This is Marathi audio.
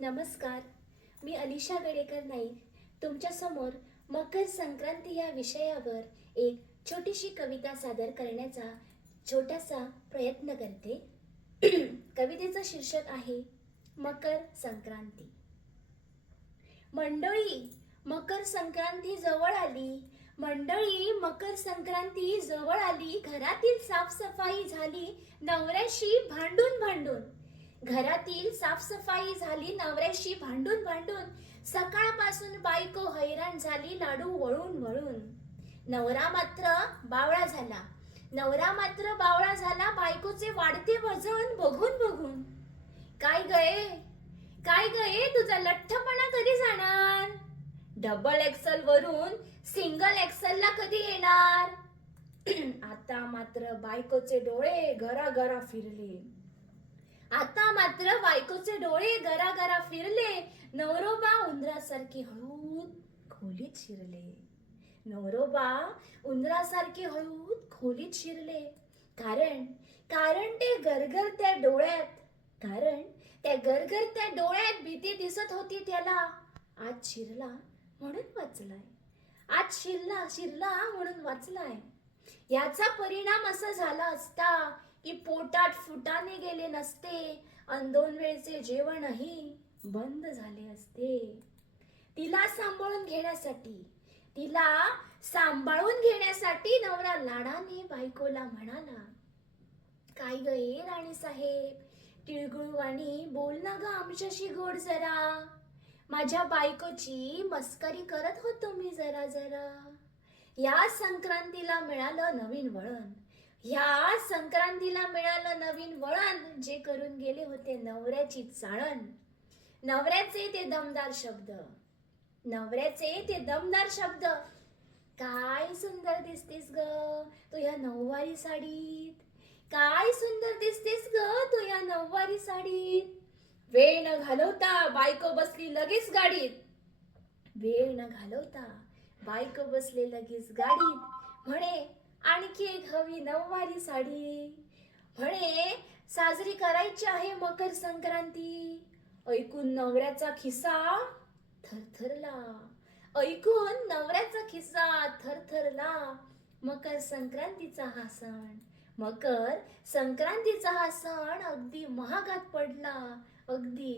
नमस्कार. मी अलिशा गडेकर नाईक तुमच्यासमोर मकर संक्रांती या विषयावर एक छोटीशी कविता सादर करण्याचा छोटासा प्रयत्न करते. कवितेचं शीर्षक आहे मकर संक्रांती. मंडळी, मकर संक्रांती जवळ आली. मंडळी, मकर संक्रांती जवळ आली. घरातील साफसफाई झाली नवऱ्याशी भांडून भांडून. घरातील साफसफाई झाली नवऱ्याशी भांडून भांडून. सकाळपासून बायको हैराण झाली लाडू वळून वळून. नवरा मात्र बावळा झाला. नवरा मात्र बावळा झाला बायकोचे वाढते वजन बघून बघून. काय गये, काय गये, तुझा लठ्ठपणा कधी जाणार? डबल एक्सल वरून सिंगल एक्सल ला कधी येणार? आता मात्र बायकोचे डोळे गरागरा फिरले. आता मात्र बायकोचे डोळे गरागरा फिरले. नवरोबा उंदरासारखे हळूच खोलीत शिरले. नवरोबा उंदरासारखे हळूच खोलीत शिरले. कारण कारण ते गरगरत्या डोळ्यात कारण त्या गरगरत्या डोळ्यात भीती दिसत होती त्याला. आज शिरला म्हणून वाचलाय. आज शिरला म्हणून वाचलाय. याचा परिणाम असा झाला असता की पोटात फुटाणे गेले नसते आणि 2 वेळचे जेवणही बंद झाले असते. तिला सांभाळून घेण्यासाठी नवरा लाडाने बायकोला म्हणाला, काय गे राणी साहेब, टिळगुळवाणी बोल ना ग आमच्याशी गोड जरा. माझ्या बायकोची मस्करी करत होतो मी जरा जरा. या संक्रांतीला मिळालं नवीन वळण. ह्या संक्रांतीला मिळालं नवीन वळण. जे करून गेले होते नवऱ्याची चाळण. नवऱ्याचे ते दमदार शब्द. काय सुंदर दिसतेस ग तू या नऊवारी साडीत. काय सुंदर दिसतेस ग तू या नऊवारी साडीत. वेळ न घालवता बायको बसली लगेच गाडीत. वेळ न घालवता बायको बसले लगेच गाडीत. म्हणे आणखी एक हवी नऊवारी साडी. म्हणे साजरी करायची आहे मकर संक्रांती. ऐकून नवऱ्याचा खिसा थरथरला. ऐकून नवऱ्याचा खिसा थरथरला. मकर संक्रांतीचा हा सण अगदी महागात पडला. अगदी